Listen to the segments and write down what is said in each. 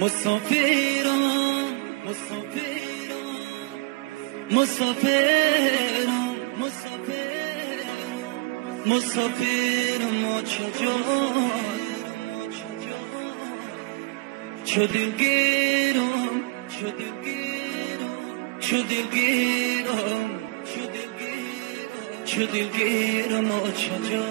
مسافرم مسافرم مسافرم چو دلگیرم چجا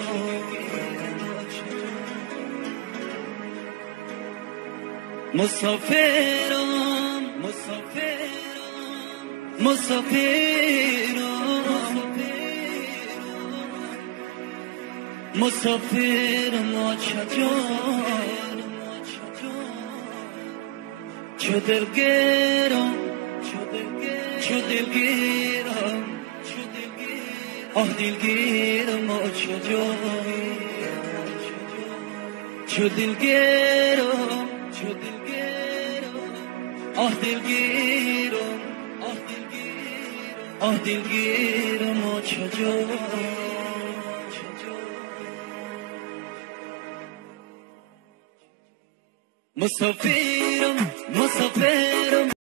مسافرم چجا چو دلگیرم آه دلگیرم چجا چو دلگیرم آه دلگیرم چجا مسافرم